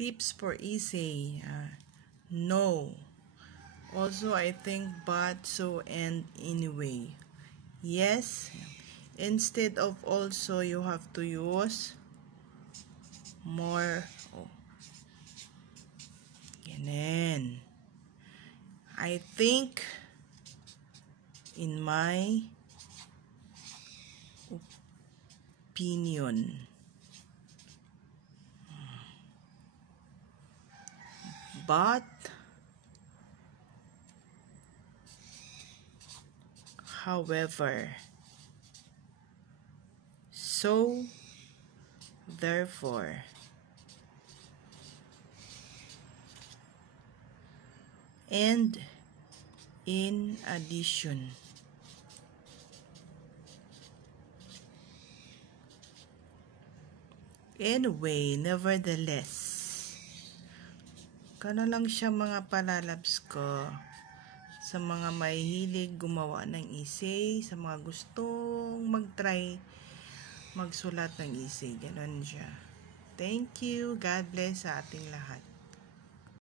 Tips for essay. No. Also, I think but, so, and, anyway. Yes. Instead of also, you have to use more. Oh. Ganun. I think, in my opinion. But, however, so, therefore, and, in addition. Anyway, nevertheless. Kano lang siya mga palalabs ko sa mga mahihilig gumawa ng essay, sa mga gustong mag-try magsulat ng essay. Ganon siya. Thank you. God bless sa ating lahat.